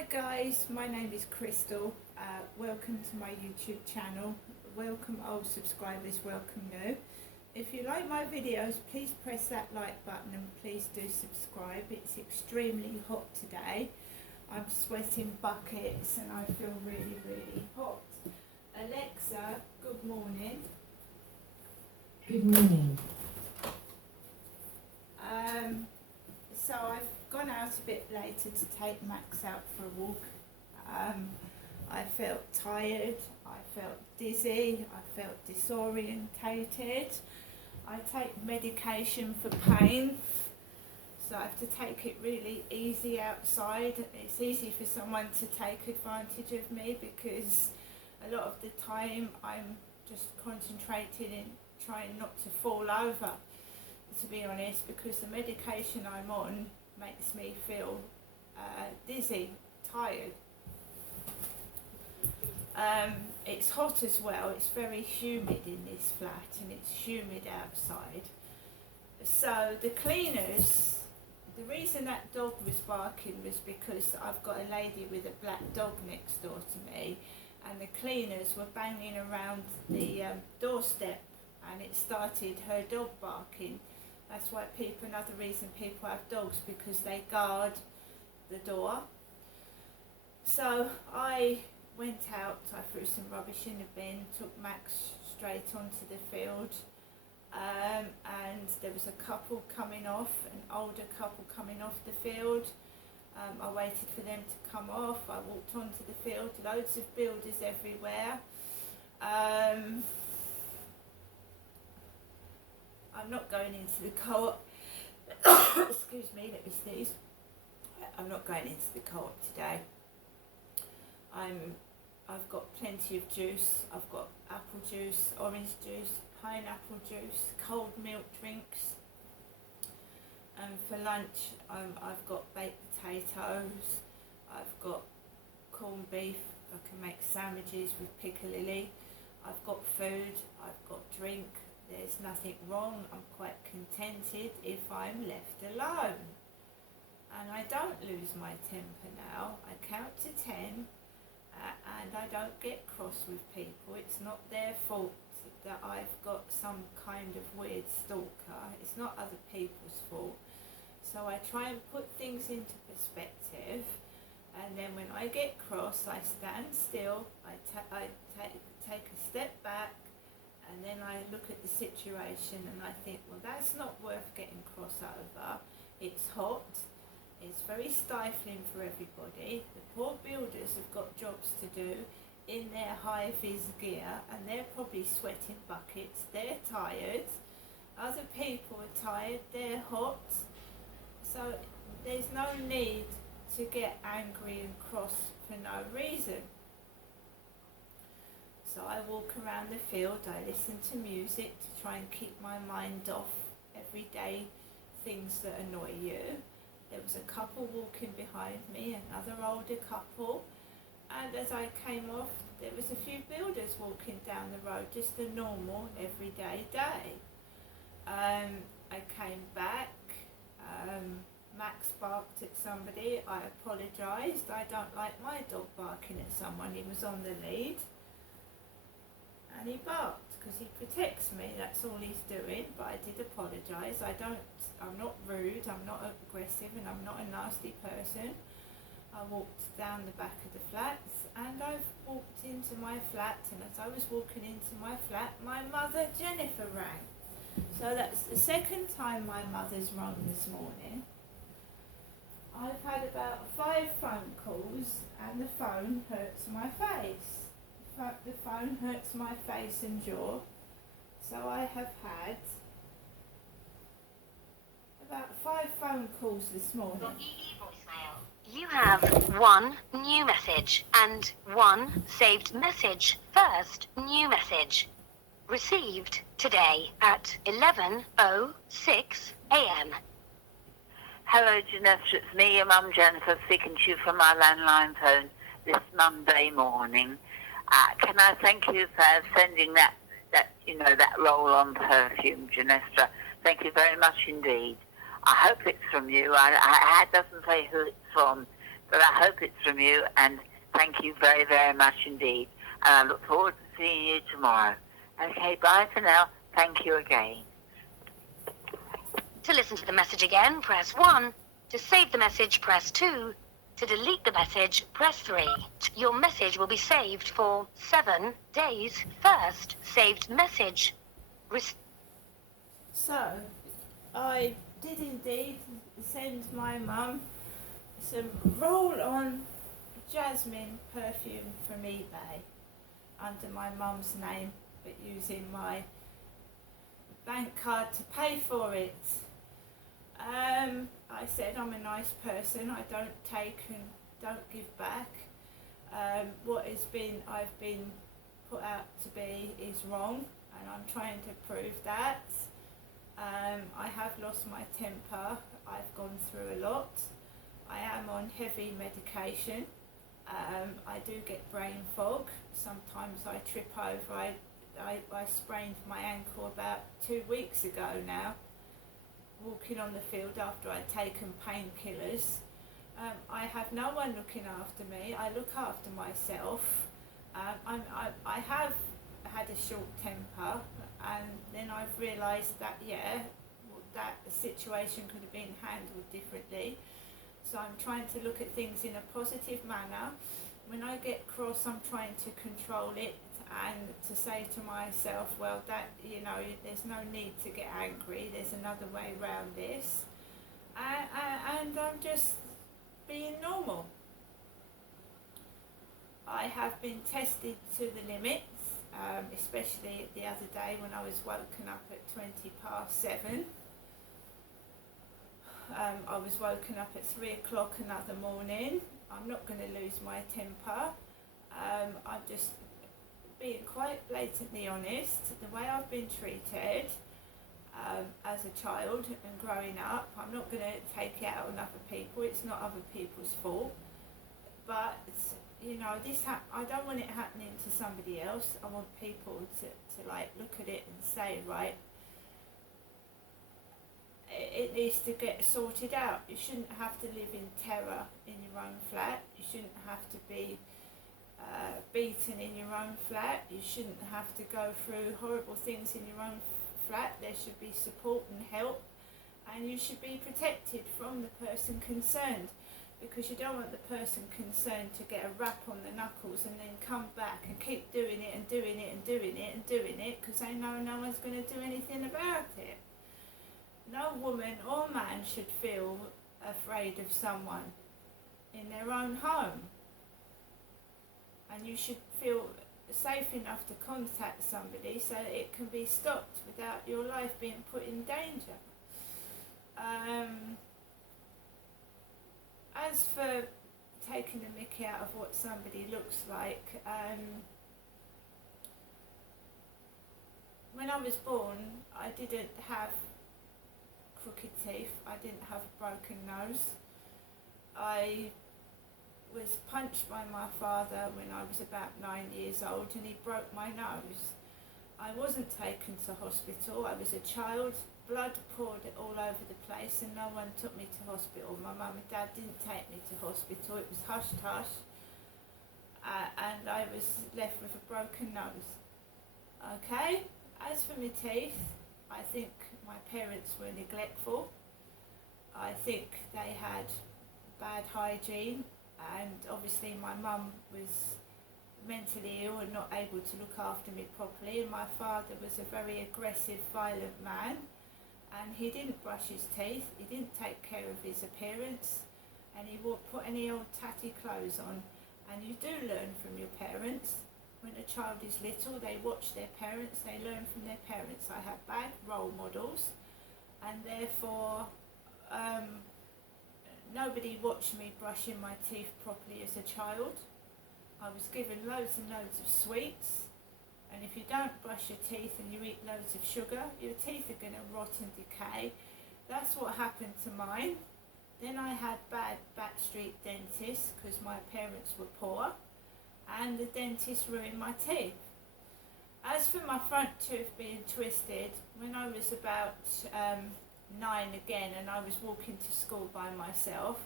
Hi guys, my name is Crystal. Welcome to my YouTube channel. Welcome old subscribers, welcome new. If you like my videos, please press that like button and please do subscribe. It's extremely hot today. I'm sweating buckets and I feel really hot. Alexa, good morning. Good morning. So I've gone out a bit later to take Max out for a walk. I felt tired, I felt dizzy, I felt disorientated. I take medication for pain, so I have to take it really easy outside. It's easy for someone to take advantage of me because a lot of the time I'm just concentrating in trying not to fall over, to be honest, because the medication I'm on makes me feel dizzy, tired. It's hot as well, it's very humid in this flat and it's humid outside. So the cleaners, the reason that dog was barking was because I've got a lady with a black dog next door to me and the cleaners were banging around the doorstep and it started her dog barking. That's why another reason people have dogs, because they guard the door. So I went out, I threw some rubbish in the bin, took Max straight onto the field, and there was a couple coming off, an older couple coming off the field. I waited for them to come off, I walked onto the field, loads of builders everywhere. I'm not going into the co-op. Excuse me, let me sneeze. I'm not going into the co-op today. I've got plenty of juice. I've got apple juice, orange juice, pineapple juice, cold milk drinks. For lunch, I've got baked potatoes. I've got corned beef. I can make sandwiches with piccalilli. I've got food. I've got drink. There's nothing wrong. I'm quite contented if I'm left alone. And I don't lose my temper now. I count to 10 and I don't get cross with people. It's not their fault that I've got some kind of weird stalker. It's not other people's fault. So I try and put things into perspective, and then when I get cross I stand still, I take a step back, and then I look at the situation and I think, well, that's not worth getting cross over. It's hot, it's very stifling for everybody. The poor builders have got jobs to do in their high-vis gear and they're probably sweating buckets, they're tired. Other people are tired, they're hot. So there's no need to get angry and cross for no reason. So I walk around the field, I listen to music to try and keep my mind off everyday things that annoy you. There was a couple walking behind me, another older couple, and as I came off there was a few builders walking down the road, just a normal everyday day. I came back, Max barked at somebody, I apologised. I don't like my dog barking at someone, he was on the lead. And he barked because he protects me, that's all he's doing, but I did apologise. I'm not rude, I'm not aggressive, and I'm not a nasty person. I walked down the back of the flats and I've walked into my flat, and as I was walking into my flat, my mother Jennifer rang. So that's the second time my mother's rung this morning. I've had about 5 phone calls and the phone hurts my face. The phone hurts my face and jaw. So I have had about 5 phone calls this morning. You have 1 new message and 1 saved message. First new message. Received today at 11:06 a.m. Hello, Janessa. It's me, your mum, Jennifer, speaking to you from my landline phone this Monday morning. Can I thank you for sending that roll-on perfume, Janessa? Thank you very much indeed. I hope it's from you. It doesn't say who it's from, but I hope it's from you, and thank you very, very much indeed. And I look forward to seeing you tomorrow. Okay, bye for now. Thank you again. To listen to the message again, press 1. To save the message, press 2. To delete the message, press 3. Your message will be saved for 7 days. First saved message. So, I did indeed send my mum some roll-on jasmine perfume from eBay under my mum's name, but using my bank card to pay for it. I said I'm a nice person, I don't take and don't give back. What I've been put out to be is wrong, and I'm trying to prove that. I have lost my temper, I've gone through a lot. I am on heavy medication. I do get brain fog. Sometimes I trip over. I sprained my ankle about 2 weeks ago now, walking on the field after I'd taken painkillers. I have no one looking after me. I look after myself. I have had a short temper, and then I've realised that that the situation could have been handled differently. So I'm trying to look at things in a positive manner. When I get cross, I'm trying to control it and to say to myself, well, there's no need to get angry. There's another way around this. And I'm just being normal. I have been tested to the limits, especially the other day when I was woken up at 7:20. I was woken up at 3 o'clock another morning. I'm not going to lose my temper. I'm just being quite blatantly honest. The way I've been treated as a child and growing up, I'm not going to take it out on other people. It's not other people's fault. But, I don't want it happening to somebody else. I want people to look at it and say, right, it needs to get sorted out. You shouldn't have to live in terror in your own flat. You shouldn't have to be beaten in your own flat. You shouldn't have to go through horrible things in your own flat. There should be support and help, and you should be protected from the person concerned, because you don't want the person concerned to get a rap on the knuckles and then come back and keep doing it and doing it and doing it and doing it because they know no one's going to do anything about it. No woman or man should feel afraid of someone in their own home. And you should feel safe enough to contact somebody so that it can be stopped without your life being put in danger. As for taking the mickey out of what somebody looks like, when I was born, I didn't have crooked teeth, I didn't have a broken nose. I was punched by my father when I was about 9 years old, and he broke my nose. I wasn't taken to hospital. I was a child, blood poured all over the place, and no one took me to hospital. My mum and dad didn't take me to hospital. It was hush-hush, and I was left with a broken nose. Okay, as for my teeth, I think my parents were neglectful. I think they had bad hygiene, and obviously my mum was mentally ill and not able to look after me properly, and my father was a very aggressive, violent man, and he didn't brush his teeth, he didn't take care of his appearance, and he wouldn't put any old tatty clothes on. And you do learn from your parents. When a child is little, they watch their parents, they learn from their parents. I have bad role models, and therefore nobody watched me brushing my teeth properly as a child. I was given loads and loads of sweets, and if you don't brush your teeth and you eat loads of sugar, your teeth are going to rot and decay. That's what happened to mine. Then I had bad backstreet dentists because my parents were poor, and the dentist ruined my teeth. As for my front tooth being twisted, when I was about 9 again, and I was walking to school by myself,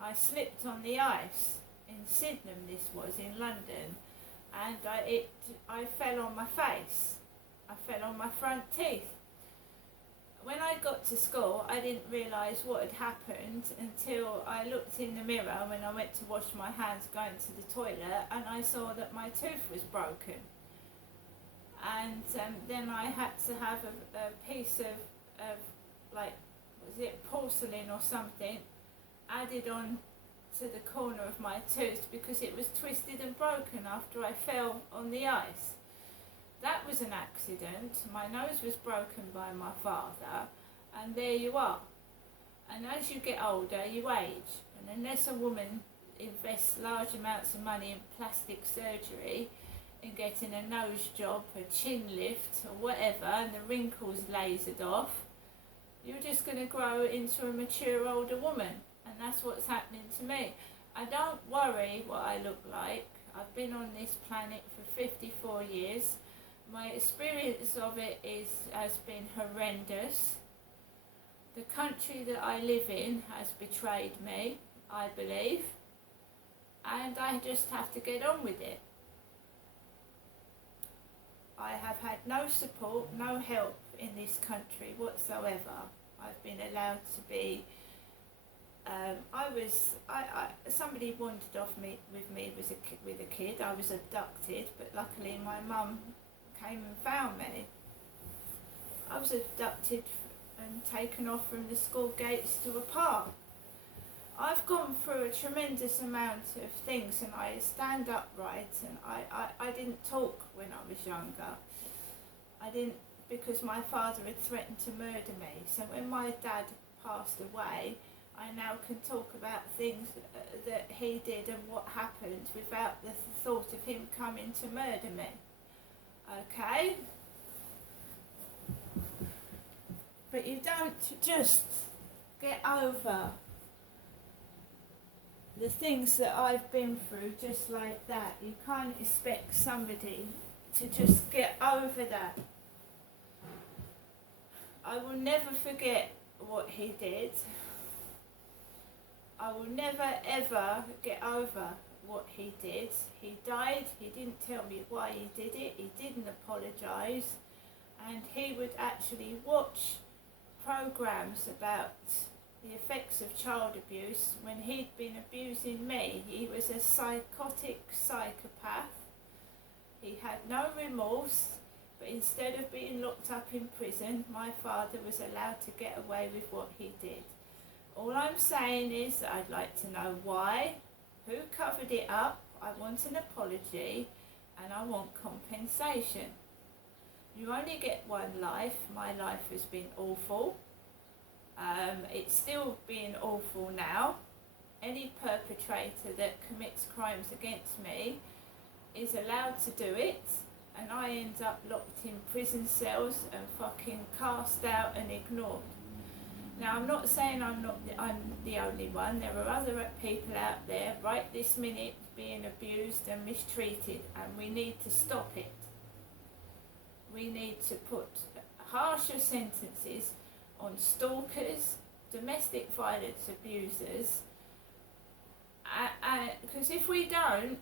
I slipped on the ice in Sydenham, this was in London, and I fell on my face. I fell on my front teeth. When I got to school, I didn't realise what had happened until I looked in the mirror when I went to wash my hands going to the toilet, and I saw that my tooth was broken. And then I had to have a piece of like, was it porcelain or something, added on to the corner of my tooth because it was twisted and broken after I fell on the ice. That was an accident. My nose was broken by my father, and there you are. And as you get older, you age, and unless a woman invests large amounts of money in plastic surgery and getting a nose job, a chin lift or whatever, and the wrinkles lasered off, you're just going to grow into a mature older woman, and that's what's happening to me. I don't worry what I look like. I've been on this planet for 54 years. My experience of it has been horrendous. The country that I live in has betrayed me, I believe, and I just have to get on with it. I have had no support, no help in this country whatsoever. I've been allowed to be. Somebody wandered off with me with a kid. I was abducted, but luckily my mum came and found me. I was abducted and taken off from the school gates to a park. I've gone through a tremendous amount of things, and I stand upright, and I didn't talk when I was younger. I didn't, because my father had threatened to murder me. So when my dad passed away, I now can talk about things that he did and what happened without the thought of him coming to murder me. Okay? But you don't just get over the things that I've been through just like that. You can't expect somebody to just get over that. I will never forget what he did. I will never ever get over what he did. He died, he didn't tell me why he did it, he didn't apologise, and he would actually watch programs about the effects of child abuse when he'd been abusing me. He was a psychotic psychopath. He had no remorse, but instead of being locked up in prison, my father was allowed to get away with what he did. All I'm saying is that I'd like to know why, who covered it up. I want an apology, and I want compensation. You only get one life. My life has been awful. It's still being awful now. Any perpetrator that commits crimes against me is allowed to do it, and I end up locked in prison cells and fucking cast out and ignored. Now, I'm not saying I'm the only one. There are other people out there right this minute being abused and mistreated, and we need to stop it. We need to put harsher sentences on stalkers, domestic violence abusers, because if we don't,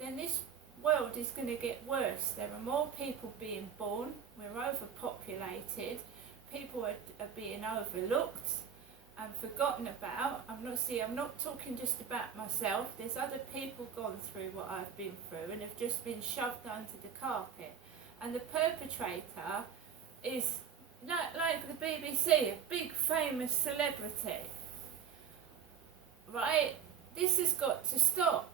then this world is going to get worse. There are more people being born, we're overpopulated, people are being overlooked and forgotten about. I'm not talking just about myself. There's other people gone through what I've been through and have just been shoved under the carpet. And the perpetrator is like the BBC, a big famous celebrity. Right? This has got to stop.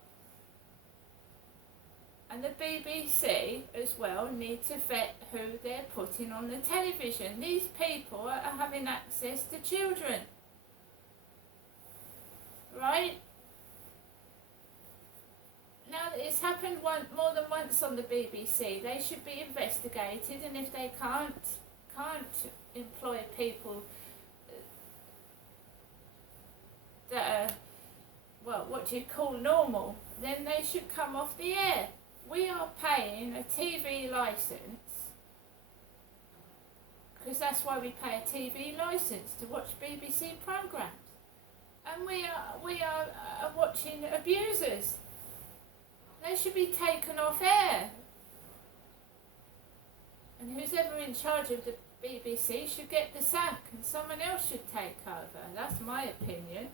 And the BBC as well need to vet who they're putting on the television. These people are having access to children. Right? Now, it's happened more than once on the BBC. They should be investigated, and if they can't employ people that are, well, what do you call normal, then they should come off the air. We are paying a TV licence, because that's why we pay a TV licence, to watch BBC programmes. And we are are watching abusers. They should be taken off air. And who's ever in charge of the BBC should get the sack and someone else should take over. That's my opinion.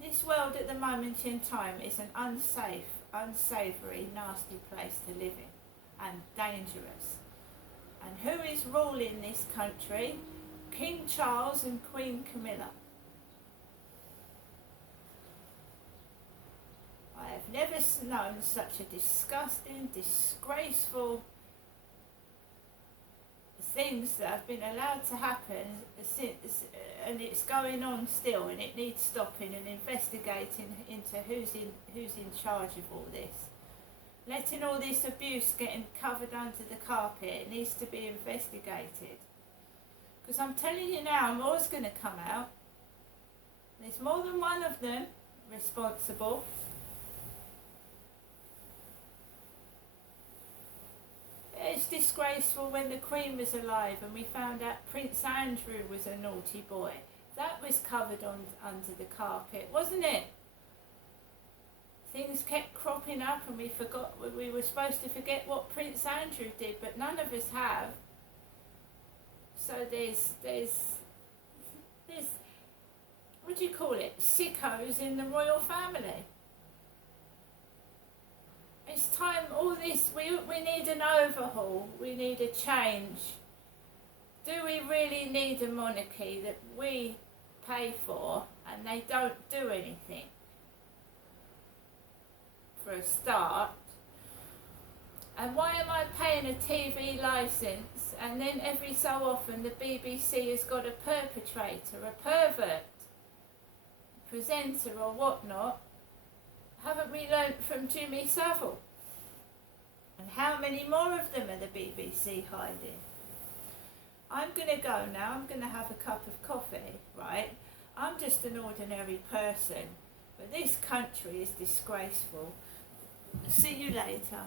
This world at the moment in time is an unsafe, unsavoury, nasty place to live in and dangerous. And who is ruling this country? King Charles and Queen Camilla. I have never known such a disgusting, disgraceful things that have been allowed to happen since, and it's going on still, and it needs stopping and investigating into who's in charge of all this. Letting all this abuse getting covered under the carpet, it needs to be investigated. Because I'm telling you now, more's going to come out. There's more than one of them responsible. It's disgraceful when the Queen was alive and we found out Prince Andrew was a naughty boy. That was covered under the carpet, wasn't it? Things kept cropping up and we were supposed to forget what Prince Andrew did, but none of us have. So there's what do you call it? Sickos in the royal family. It's time all this, we need an overhaul, we need a change. Do we really need a monarchy that we pay for and they don't do anything? For a start. And why am I paying a TV licence and then every so often the BBC has got a perpetrator, a pervert, presenter or whatnot? Haven't we learnt from Jimmy Savile? And how many more of them are the BBC hiding? I'm going to go now, I'm going to have a cup of coffee, right? I'm just an ordinary person, but this country is disgraceful. See you later.